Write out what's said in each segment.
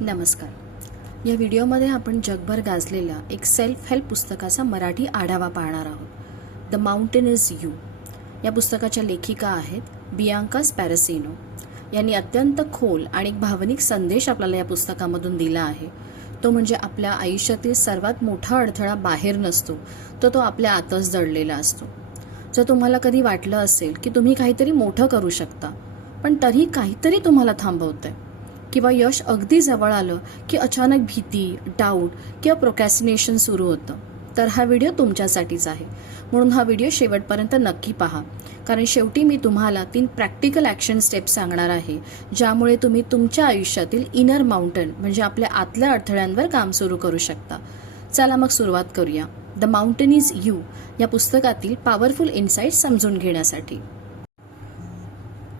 नमस्कार. या व्हिडिओमध्ये आपण जगभर गाजलेल्या एक सेल्फ हेल्प पुस्तकाचा मराठी आढावा पाहणार आहोत. The mountain is you. या पुस्तकाच्या लेखिका आहेत बियांका स्पॅरासिनो. यांनी अत्यंत खोल आणि भावनिक संदेश आपल्याला या पुस्तकामधून दिला आहे. तो म्हणजे आपल्या आयुष्यातील सर्वात मोठा अडथळा बाहेर नसतो, तो आपल्या आतच दडलेला असतो. जर तुम्हाला कधी वाटलं असेल की तुम्ही काहीतरी मोठं करू शकता, पण तरी काहीतरी तुम्हाला थांबवतंय, किंवा यश अगदी जवळ आलं की अचानक भीती, डाऊट किंवा प्रोक्रॅस्टिनेशन सुरू होतं, तर हा व्हिडिओ तुमच्यासाठीच आहे. म्हणून हा व्हिडिओ शेवटपर्यंत नक्की पहा, कारण शेवटी मी तुम्हाला 3 प्रॅक्टिकल ॲक्शन स्टेप्स सांगणार आहे, ज्यामुळे तुम्ही तुमच्या आयुष्यातील इनर माउंटन म्हणजे आपल्या आतल्या अडथळ्यांवर काम सुरू करू शकता. चला मग सुरुवात करूया. द माउंटेन इज यू या पुस्तकातील पॉवरफुल इन्साइट्स समजून घेण्यासाठी.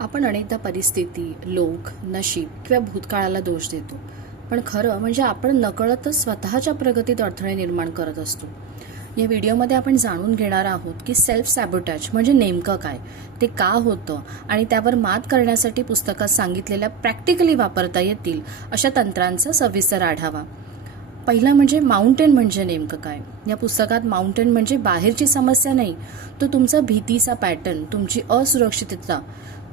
आपण अनेकदा परिस्थिती, लोक, नशीब किंवा भूतकाळाला दोष देतो, पण खरं म्हणजे आपण नकळतच स्वतःच्या प्रगतीत अडथळे निर्माण करत असतो. या व्हिडिओमध्ये आपण जाणून घेणार आहोत की सेल्फ सॅबोटॅज म्हणजे नेमकं काय, ते का होतं आणि त्यावर मात करण्यासाठी पुस्तकात सांगितलेल्या प्रॅक्टिकली वापरता येतील अशा तंत्रांचा सविस्तर आढावा. पहिला म्हणजे माउंटेन म्हणजे नेमकं काय. या पुस्तकात माउंटेन म्हणजे बाहेरची समस्या नाही, तो तुमचा भीतीचा पॅटर्न, तुमची असुरक्षितता,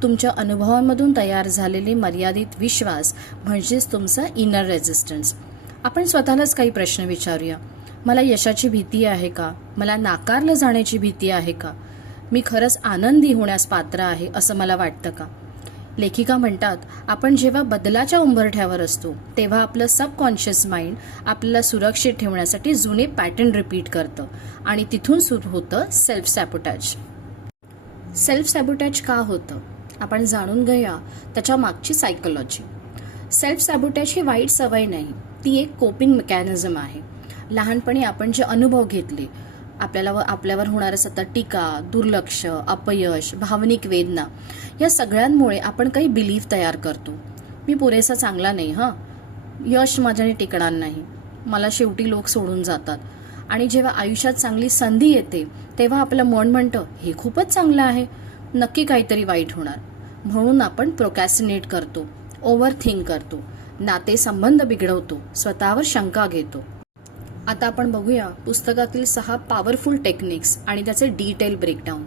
तुमच्या अनुभवांमधून तयार झालेले मर्यादित विश्वास म्हणजेच तुमचा इनर रेझिस्टन्स. आपण स्वतःलाच काही प्रश्न विचारूया. मला यशाची भीती आहे का? मला नाकारलं जाण्याची भीती आहे का? मी खरंच आनंदी होण्यास पात्र आहे असं मला वाटतं का? लेखिका म्हणतात, आपण जेव्हा बदलाच्या उंबरठ्यावर असतो तेव्हा आपलं सबकॉन्शियस माइंड आपल्याला सुरक्षित ठेवण्यासाठी जुने पॅटर्न रिपीट करतं आणि तिथून सुरू होतं सेल्फ सॅबोटॅज. सेल्फ सॅबोटॅज का होतं आपण जाणून घेऊया त्याच्या मागची सायकोलॉजी. सेल्फ सॅबोटॅज ही वाईट सवय नाही, ती एक कोपिंग मेकॅनिझम आहे. लहानपणी आपण जे अनुभव घेतले, आपल्यावर होणारं सतत टीका, दुर्लक्ष, अपयश, भावनिक वेदना, या सगळ्यांमुळे आपण काही बिलीफ तयार करतो. मी पुरेसा चांगला नाही, यश माझ्याने टिकणार नाही, मला शेवटी लोक सोडून जातात. आणि जेव्हा आयुष्यात चांगली संधी येते तेव्हा आपलं मन म्हणतं हे खूपच चांगलं आहे, नक्की काहीतरी वाईट होणार. म्हणून आपण प्रोक्रॅस्टिनेट करतो, ओव्हर थिंक करतो, नातेसंबंध बिघडवतो, स्वतःवर शंका घेतो. आता आपण बघूया पुस्तकातील 6 पॉवरफुल टेक्निक्स आणि त्याचे डिटेल ब्रेकडाऊन.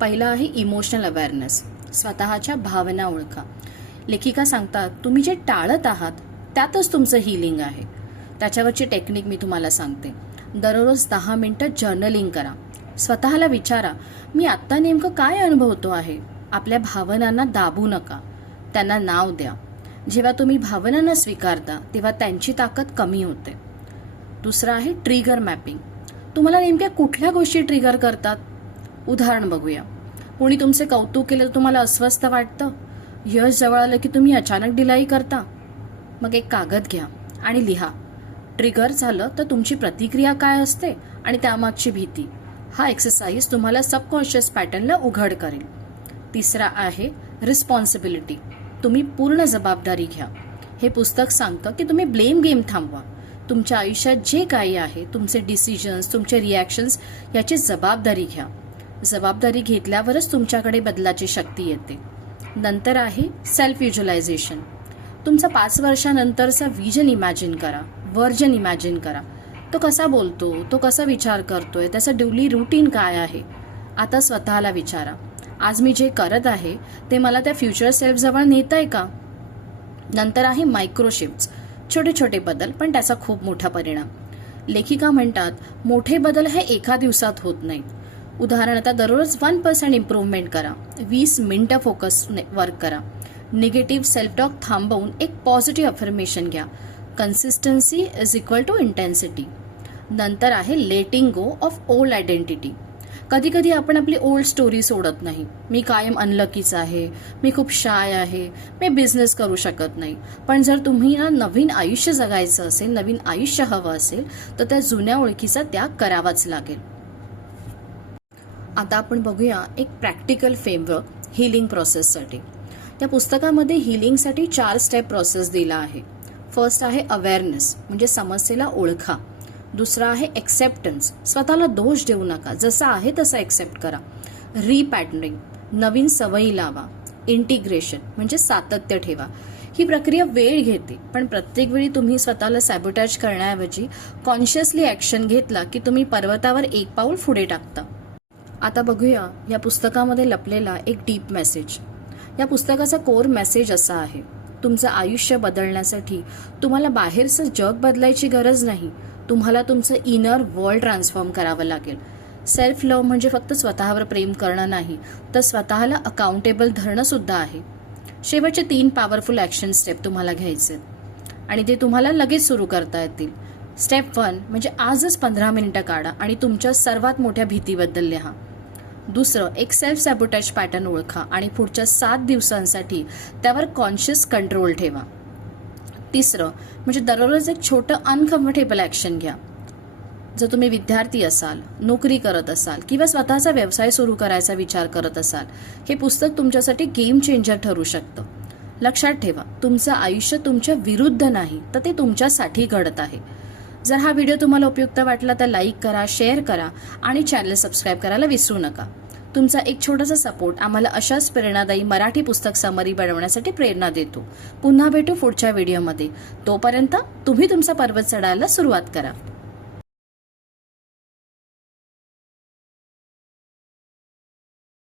पहिला आहे इमोशनल अवेअरनेस, स्वतःच्या भावना ओळखा. लेखिका सांगतात, तुम्ही जे टाळत आहात त्यातच तुमचं हिलिंग आहे. त्याच्यावरची टेक्निक मी तुम्हाला सांगते. दररोज 10 मिनिटं जर्नलिंग करा. स्वतःला विचारा, मी आत्ता नेमकं काय अनुभवतो आहे. आपल्या भावनांना दाबू नका, त्यांना नाव द्या. जेव्हा तुम्ही भावनांना स्वीकारता तेव्हा त्यांची ताकद कमी होते. दुसरं आहे ट्रिगर मॅपिंग. तुम्हाला नेमक्या कुठल्या गोष्टी ट्रिगर करतात? उदाहरण बघूया. कोणी तुमचे कौतुक केलं तर तुम्हाला अस्वस्थ वाटतं, यश जवळ आलं की तुम्ही अचानक डिलाई करता. मग एक कागद घ्या आणि लिहा, ट्रिगर झालं तर तुमची प्रतिक्रिया काय असते आणि त्यामागची भीती. हा एक्सरसाइज तुम्हाला सबकॉन्शियस पॅटर्नला उघड करेल. तिसरा आहे रिस्पॉन्सिबिलिटी. तुम्ही पूर्ण जबाबदारी घ्या. हे पुस्तक सांगतं की तुम्ही ब्लेम गेम थांबवा. तुमच्या आयुष्यात जे काही आहे, तुमचे डिसिजन्स, तुमचे रिॲक्शन्स, याची जबाबदारी घ्या. जबाबदारी घेतल्यावरच तुमच्याकडे बदलाची शक्ती येते. नंतर आहे सेल्फ व्हिज्युअलायझेशन. तुमचा 5 वर्षानंतरचा विजन इमॅजिन करा, वर्जन इमॅजिन करा. तो कसा बोलतो, तो कसा विचार करतोय, त्याचं डेली रुटीन काय आहे. आता स्वतःला विचारा, आज मी जे करत आहे ते मला त्या फ्युचर सेल्फजवळ नेत आहे का? नंतर आहे मायक्रो शिफ्ट्स, छोटे छोटे बदल पण त्याचा खूप मोठा परिणाम. लेखिका म्हणतात, मोठे बदल हे एका दिवसात होत नाहीत. उदाहरणार्थ दररोज 1% इम्प्रूव्हमेंट करा, 20 मिनिटं फोकस वर्क करा. निगेटिव्ह सेल्फ टॉक थांबवून एक पॉझिटिव्ह अफर्मेशन घ्या. Consistency is equal to intensity. नंतर आहे letting go of old identity. कधी कधी आपण आपली ओल्ड स्टोरी सोडत नाही. मी कायम अनलकीच आहे, मी खूप शाय आहे, मी बिझनेस करू शकत नाही. पण जर तुम्ही नवीन आयुष्य जगायचं असेल, नवीन आयुष्य हवं असेल, तर त्या जुन्या ओळखीचा त्याग करावाच लागेल. आता आपण बघूया एक प्रॅक्टिकल फ्रेमवर्क हिलिंग प्रोसेससाठी. त्या पुस्तकामध्ये हिलिंगसाठी 4 स्टेप प्रोसेस दिला आहे. फर्स्ट आहे अवेअरनेस म्हणजे समस्येला ओळखा. दुसरा आहे एक्सेप्टन्स, स्वतःला दोष देऊ नका, जसं आहे तसं एक्सेप्ट करा. रिपॅटर्निंग, नवीन सवयी लावा. इंटिग्रेशन म्हणजे सातत्य ठेवा. ही प्रक्रिया वेळ घेते, पण प्रत्येक वेळी तुम्ही स्वतःला सॅबोटॅज करण्याऐवजी कॉन्शियसली ॲक्शन घेतला की तुम्ही पर्वतावर एक पाऊल पुढे टाकता. आता बघूया या पुस्तकामध्ये लपलेला एक डीप मेसेज. या पुस्तकाचा कोर मेसेज असा आहे, तुमचं आयुष्य बदलण्यासाठी तुम्हाला बाहेरचं जग बदलायची गरज नाही, तुम्हाला तुमचं इनर वर्ल्ड ट्रान्सफॉर्म करावं लागेल. सेल्फ लव्ह म्हणजे फक्त स्वतःवर प्रेम करणं नाही, तर स्वतःला अकाउंटेबल धरणं सुद्धा आहे. शेवटचे 3 पॉवरफुल ॲक्शन स्टेप तुम्हाला घ्यायचे आणि ते तुम्हाला लगेच सुरू करता येतील. स्टेप 1 म्हणजे आजच 15 मिनिटं काढा आणि तुमच्या सर्वात मोठ्या भीतीबद्दल लिहा. दुसरं, एक सेल्फ सॅबोटॅज पॅटर्न ओळखा आणि पुढच्या 7 दिवसांसाठी त्यावर कॉन्शियस कंट्रोल ठेवा. तिसरं म्हणजे दररोज एक छोटं अनकम्फर्टेबल ॲक्शन घ्या. जर तुम्ही विद्यार्थी असाल, नोकरी करत असाल किंवा स्वतःचा व्यवसाय सुरू करायचा विचार करत असाल, हे पुस्तक तुमच्यासाठी गेम चेंजर ठरू शकतं. लक्षात ठेवा, तुमचं आयुष्य तुमच्या विरुद्ध नाही, तर ते तुमच्यासाठी घडत आहे. जर हा व्हिडिओ तुम्हाला उपयुक्त वाटला तर लाईक करा, शेअर करा आणि चॅनल सबस्क्राईब करायला विसरू नका. तुमचा एक छोटासा सपोर्ट आम्हाला अशाच प्रेरणादायी मराठी पुस्तक समरी बनवण्यासाठी प्रेरणा देतो. पुन्हा भेटू पुढच्या व्हिडिओमध्ये. तोपर्यंत तुम्ही तुमचा पर्वत चढायला सुरुवात करा.